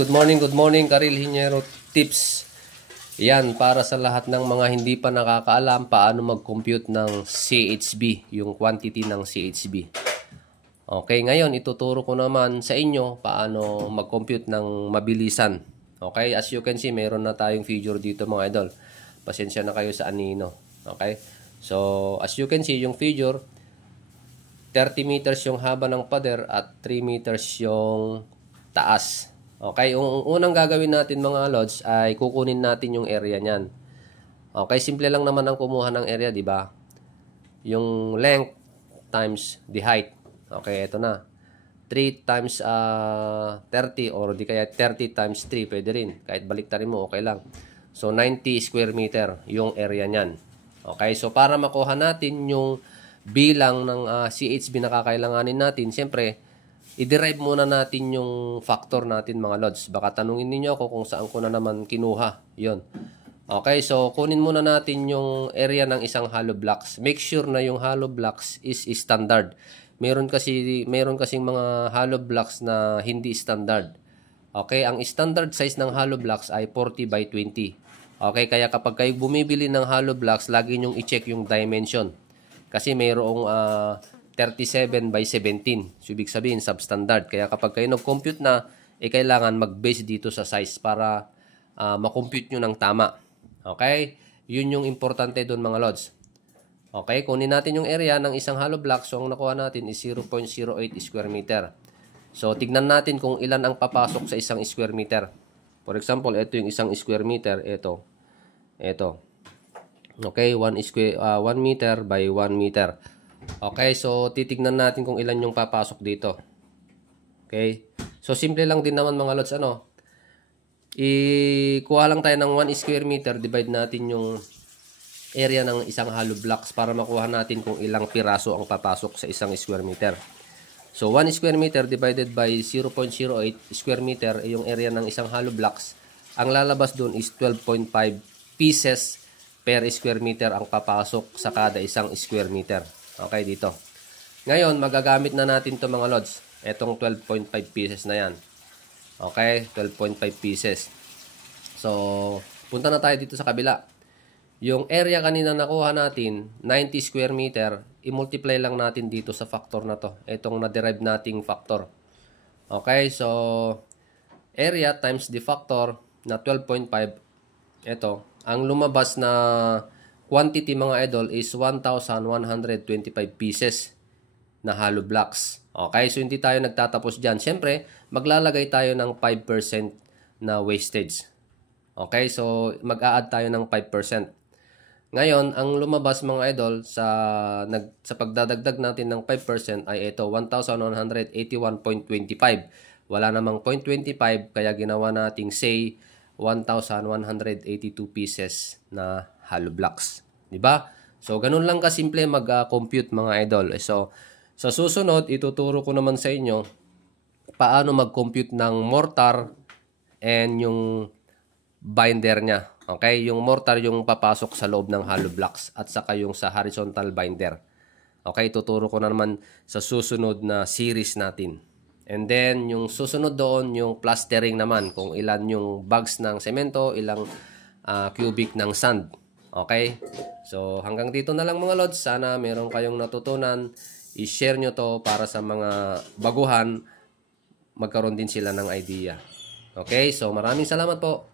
Good morning, Karil Hinyero Tips. Yan, para sa lahat ng mga hindi pa nakakaalam paano mag-compute ng CHB, yung quantity ng CHB. Okay, ngayon ituturo ko naman sa inyo paano mag-compute ng mabilisan. Okay, as you can see, meron na tayong figure dito mga idol. Pasensya na kayo sa anino. Okay, so as you can see, yung figure, 30 meters yung haba ng pader at 3 meters yung taas. Okay, yung unang gagawin natin mga lods ay kukunin natin yung area niyan. Okay, simple lang naman ang kumuha ng area, di ba? Yung length times the height. Okay, ito na. 3 times 30 or di kaya 30 times 3, pwede rin. Kahit baliktarin mo, okay lang. So, 90 square meter yung area niyan. Okay, so para makuha natin yung bilang ng CHB na kakailanganin natin, siyempre, i-derive muna natin yung factor natin mga lods. Baka tanungin niyo ako kung saan ko na naman kinuha. Yun. Okay, so kunin muna natin yung area ng isang hollow blocks. Make sure na yung hollow blocks is standard. Meron kasing mga hollow blocks na hindi standard. Okay, ang standard size ng hollow blocks ay 40 by 20. Okay, kaya kapag kayo bumibili ng hollow blocks, lagi nyong i-check yung dimension. Kasi mayroong 37 by 17. So, ibig sabihin, substandard. Kaya kapag kayo nag-compute na, kailangan mag-base dito sa size para makompute nyo ng tama. Okay? Yun yung importante doon mga lods. Okay? Kunin natin yung area ng isang hollow block. So, ang nakuha natin is 0.08 square meter. So, tignan natin kung ilan ang papasok sa isang square meter. For example, ito yung isang square meter. Ito. Okay? 1 meter by 1 meter. Okay, so titignan natin kung ilan yung papasok dito. Okay? So simple lang din naman mga lods, kuha lang tayo ng 1 square meter, divide natin yung area ng isang hollow blocks para makuha natin kung ilang piraso ang papasok sa isang square meter. So 1 square meter divided by 0.08 square meter yung area ng isang hollow blocks. Ang lalabas doon is 12.5 pieces per square meter ang papasok sa kada isang square meter. Okay, dito. Ngayon, magagamit na natin to mga lods. Etong 12.5 pieces na yan. Okay, 12.5 pieces. So, punta na tayo dito sa kabila. Yung area kanina nakuha natin, 90 square meter, i-multiply lang natin dito sa factor na to. Etong na-derive nating factor. Okay, so, area times the factor na 12.5. Ito, ang lumabas na quantity mga idol is 1,125 pieces na hollow blocks. Okay, so hindi tayo nagtatapos dyan. Siyempre, maglalagay tayo ng 5% na wastage. Okay, so mag-a-add tayo ng 5%. Ngayon, ang lumabas mga idol sa pagdadagdag natin ng 5% ay ito, 1,181.25. Wala namang 0.25 kaya ginawa nating say 1,182 pieces na hollow blocks. Diba? So, ganun lang kasimple mag-compute mga idol. So, sa susunod, ituturo ko naman sa inyo paano mag-compute ng mortar and yung binder niya. Okay? Yung mortar yung papasok sa loob ng hollow blocks at saka yung sa horizontal binder. Okay? Ituturo ko na naman sa susunod na series natin. And then, yung susunod doon, yung plastering naman. Kung ilan yung bags ng semento, ilang cubic ng sand. Okay? So, hanggang dito na lang mga lods. Sana meron kayong natutunan. I-share nyo to para sa mga baguhan. Magkaroon din sila ng idea. Okay? So, maraming salamat po.